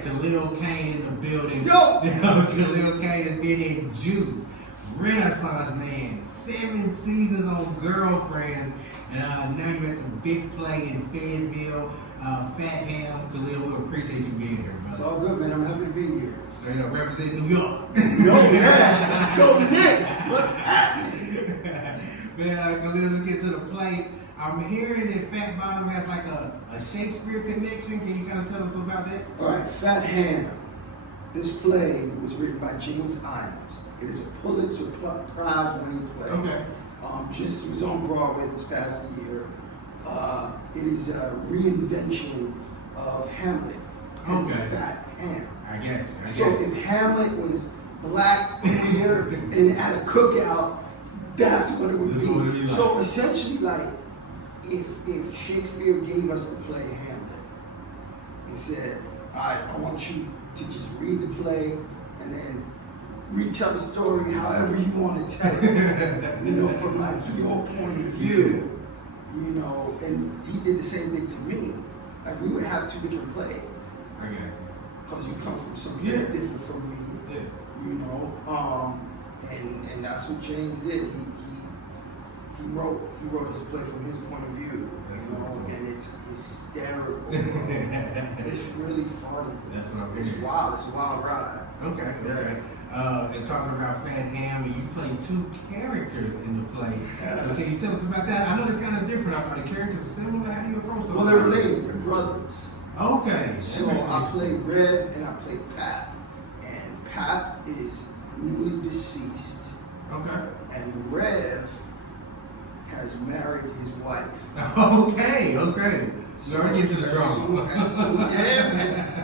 got Khalil Kain in the building. Yo! Khalil Kain has been in Juice, Renaissance Man, 7 seasons on Girlfriends, and now you're at the big play in Fayetteville. Fat Ham, Khalil, we appreciate you being here, brother. It's all good, man. I'm happy to be here. Straight up representing New York. Yo, man. Let's go Knicks. What's happening? Man, Khalil, let's get to the play. I'm hearing that Fat Bottom has like a Shakespeare connection. Can you kind of tell us about that? All right, Fat Ham. This play was written by James Irons. It is a Pulitzer Prize-winning play. Okay. Just was on Broadway this past year. It is a reinvention of Hamlet. Hence Fat Ham. I get you. So if Hamlet was black, queer, and at a cookout, that's what it would be. Like. So essentially, like, if Shakespeare gave us the play Hamlet and said, all right, I want you to just read the play and then retell the story however you want to tell it, you know, from like your point of view, you know, and he did the same thing to me. Like, we would have 2 different plays. Okay. Because you come from some place different from me, you know, and that's what James did. He wrote his play from his point of view, you know, and it's hysterical. It's really funny. That's what I'm It's hearing. wild. It's a wild ride. Okay. And talking about Fat Ham, and you play 2 characters in the play. So can you tell us about that? I know it's kind of different. Are the characters similar? How do you approach them? Well, they're related. They're brothers. Okay. So I play Rev and I play Pap. And Pap is newly deceased. Okay. And Rev has married his wife. Okay. So Get to the drama.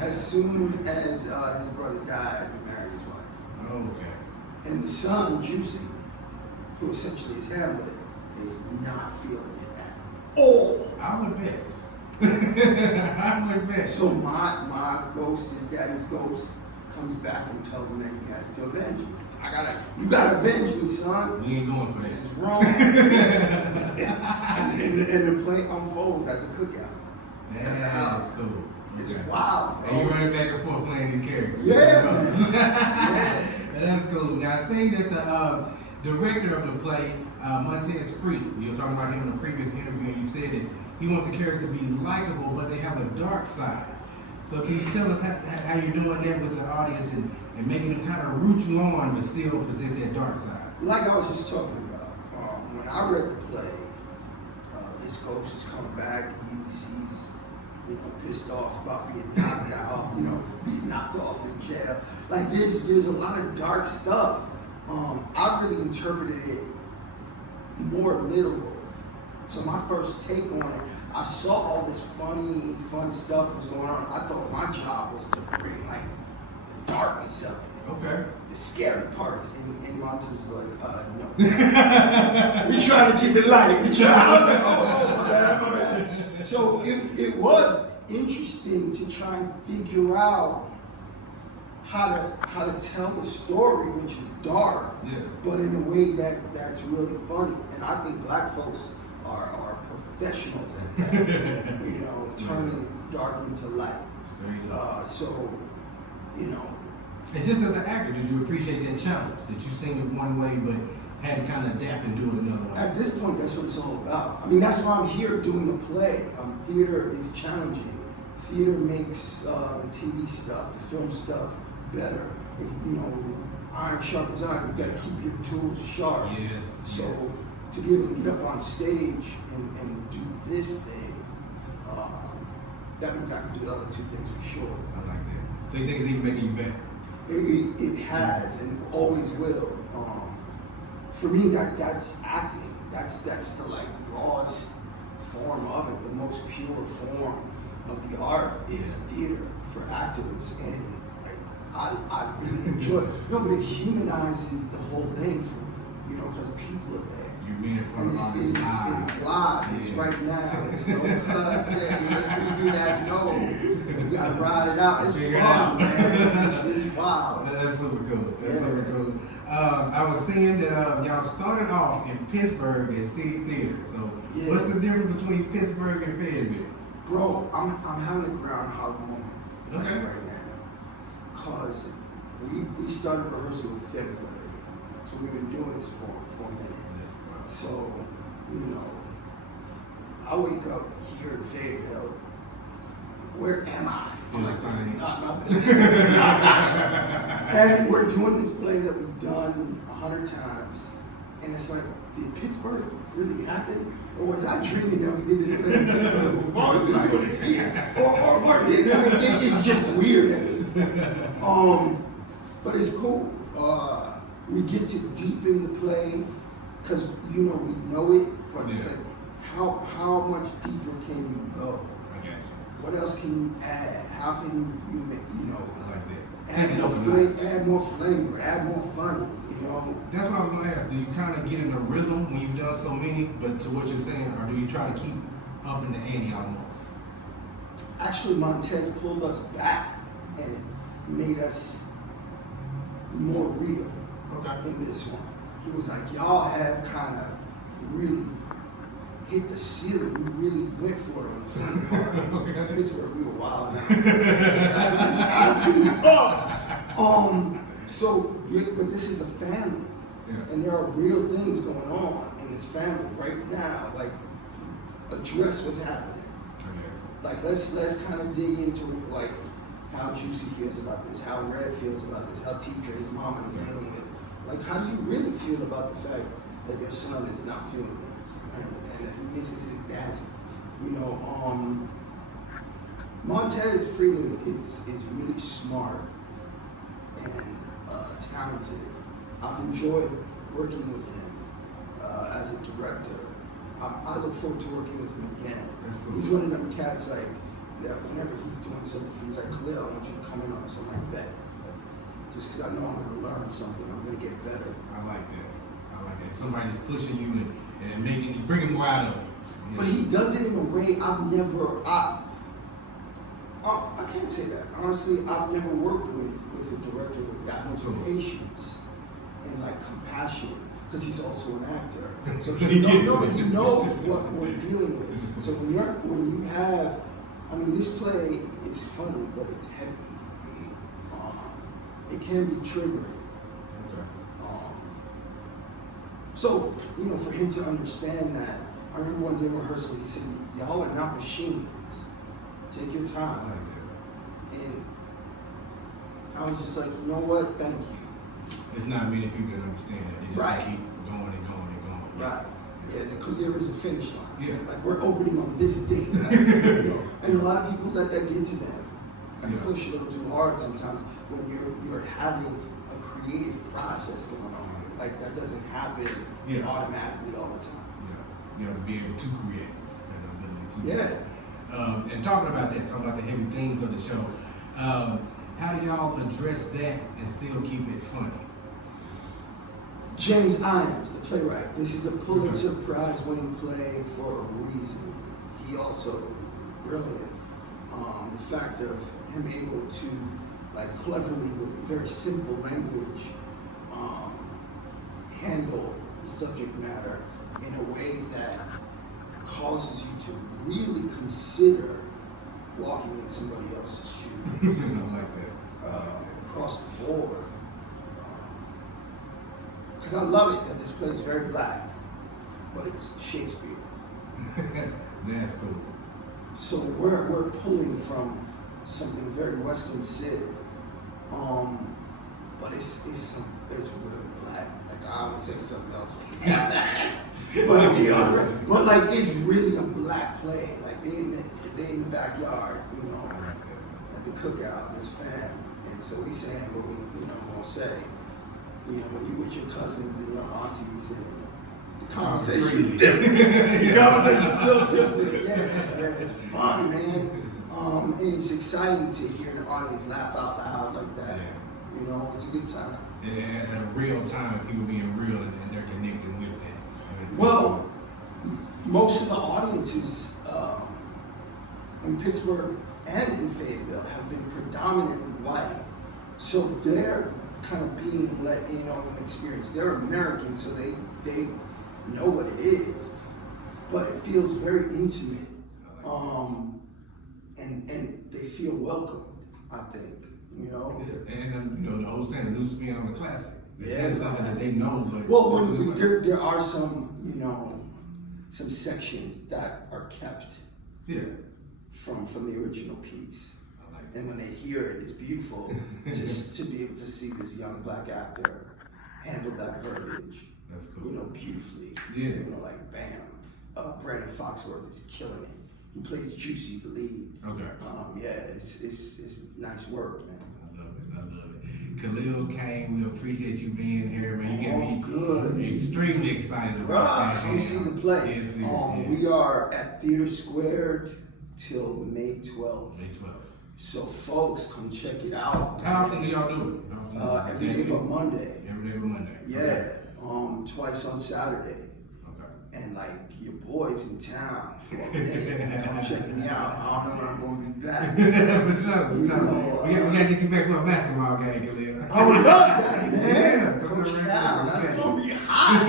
As soon as his brother died, he married his wife. Okay. And the son, Juicy, who essentially is Hamlet, is not feeling it at all. I would bet. I would bet. So my ghost, his daddy's ghost, comes back and tells him that he has to avenge me. You gotta avenge me, son. We ain't going for This this. is wrong. and the play unfolds at the cookout. At the house. Cool. It's wild, bro. And you running back and forth playing these characters. Yeah. That's cool. Now, I seen that the director of the play, Montez Freak, you were talking about him in a previous interview, and you said that he wants the character to be likable, but they have a dark side. So can you tell us how you're doing that with the audience and making them kind of root you on, but still present that dark side? Like I was just talking about, when I read the play, this ghost is coming back. He's pissed off about being knocked out, being knocked off in jail. Like there's a lot of dark stuff. I really interpreted it more literal. So my first take on it, I saw all this fun stuff was going on. I thought my job was to bring like the darkness of it. Okay. The scary parts. And Montez was like, no. We trying to keep it light. I was like, oh, my bad. So it was interesting to try and figure out how to tell the story, which is dark, but in a way that's really funny. And I think black folks are professionals at that, turning dark into light. And just as an actor, did you appreciate that challenge? That you sing it one way, but had to kind of adapt and do it another way? At this point, that's what it's all about. I mean, that's why I'm here doing the play. Theater is challenging. Theater makes the TV stuff, the film stuff better. Iron sharpens iron. You got to keep your tools sharp. Yes. So to be able to get up on stage and do this thing, that means I can do the other 2 things for sure. I like that. So you think it's even making you better? It has, and it always will. For me, that's acting. That's the like rawest form of it. The most pure form of the art is theater for actors, and I really enjoy it. No, but it humanizes the whole thing for me, because people are there. You mean it from it's live. It's right now. It's no cut. Let's redo that. No, we gotta ride it out. It's fun, man. It's wild. That's super cool. Super cool. I was seeing that y'all started off in Pittsburgh at City Theater. So what's the difference between Pittsburgh and Fayetteville? Bro, I'm having a Groundhog moment right now. because we started rehearsal in February, so we've been doing this for a minute. So, you know, I wake up here in Fayetteville. Where am I? This is not my business. And we're doing this play that we've done 100 times, and it's like, did Pittsburgh really happen? Or was I dreaming that we did this play in Pittsburgh? We've always been doing it here. Or did, I mean, it's just weird at this point. But it's cool. We get to deepen the play because you know we know it, but it's like how much deeper can you go? What else can you add? How can you make, you know, add more flavor, add more funny, you know? That's what I was gonna ask. Do you kind of get in a rhythm when you've done so many, but to what you're saying, or do you try to keep up in the ante almost? Actually, Montez pulled us back and made us more real in this one. He was like, y'all have kind of really hit the ceiling. We really went for it on the front part. Pittsburgh, we were wild now. But this is a family, and there are real things going on in this family right now. Like, address what's happening. Like, let's kind of dig into like how Juicy feels about this, how Red feels about this, how Teacher, his mom, is dealing with. Like, how do you really feel about the fact that your son is not feeling this, and that he misses his daddy? You know, Montez Freeland is really smart and talented. I've enjoyed working with him as a director. I look forward to working with him again. Cool. He's one of them cats like that whenever he's doing something, he's like, Khalil, I want you to come in on something like that. Just because I know I'm going to learn something, I'm going to get better. I like that. Somebody's pushing you and making you, bringing more out of it. Yeah. But he does it in a way I can't say that. Honestly, I've never worked with a director with that much patience and like compassion, because he's also an actor. So he knows what we're dealing with. So when you have, I mean, this play is funny, but it's heavy. It can be triggering. So, you know, for him to understand that, I remember one day in rehearsal, he said, y'all are not machines. Take your time. And I was just like, you know what, thank you. It's not many people that understand that. They just keep going and going and going. Right. Yeah, because there is a finish line. Yeah. Like, we're opening on this date. Like, you know? And a lot of people let that get to them and push a little too hard sometimes when you're having a creative process going on. Like, that doesn't happen automatically all the time. Yeah. You have to be able to create. And talking about the heavy themes of the show, how do y'all address that and still keep it funny? James Iams, the playwright. This is a Pulitzer Prize winning play for a reason. He also brilliant. The fact of him able to, like, cleverly with very simple language, handle the subject matter in a way that causes you to really consider walking in somebody else's shoes. I like that. Across the board. Because I love it that this play is very black, but it's Shakespeare. That's cool. So we're pulling from something very Western Sid, but it's real black. Like, I would say something else. but like, it's really a black play. Like, they in the backyard, you know, at the cookout, this fam, and so we saying what we gonna say. You know, when you with your cousins and your aunties, and the conversation's different. The conversation's real different. Yeah, it's fun, man. And it's exciting to hear the audience laugh out loud like that. Yeah. You know, it's a good time. Yeah, at a real time, people being real and they're connecting with that. Well, most of the audiences in Pittsburgh and in Fayetteville have been predominantly white. So they're kind of being let in on an experience. They're American, so they know what it is, but it feels very intimate, and they feel welcome, I think, you know. Yeah. And you know, the old saying, a new spin on the classic. It's Yeah, something that they know, but well, there are some, you know, some sections that are kept yeah, from the original piece. I like that. And when they hear it, it's beautiful to be able to see this young black actor handle that verbiage, That's cool. you know, beautifully. Yeah. You know, like bam. Brandon Foxworth is killing it. He plays Juicy the lead. Okay. Yeah, it's nice work, man. I love it. I love it. Khalil Kain, we appreciate you being here, man. You get me Good. extremely excited Bruh, about that. come see the play. Yes, yeah. We are at Theater Squared till May 12th. May 12th. So folks, come check it out. How often do y'all do it? Every day but Monday. Every day but Monday. Yeah. Okay. Twice on Saturday. Okay. And like your boys in town for a minute. Come check me out. I don't know when I'm gonna be back. For sure. You know, we gotta get you back for a basketball game, Khalil. I would love that, man. Yeah, Coach come Cal, around. that's gonna be hot.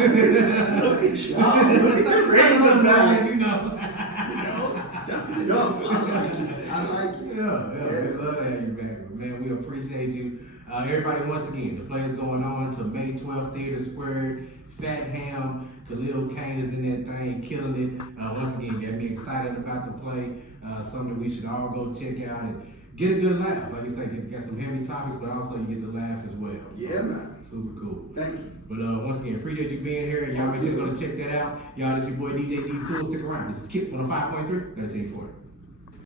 Look at y'all. Look at the Razorbacks. You know. Stepping it up. I like it. I like it. Yeah, we love to have you back. Man, we appreciate you. Everybody, once again, the play is going on to May 12th, Theater Squared. Fat Ham, Khalil Kain is in that thing, killing it. Once again, got me excited about the play. Something we should all go check out and get a good laugh. Like you said, got some heavy topics, but also you get to laugh as well. Yeah, man. Super cool. Thank you. But once again, appreciate you being here. Y'all make sure to go check that out. Y'all, this is your boy DJ D Sewell. Stick around. This is Kids on the 5.3, 1340.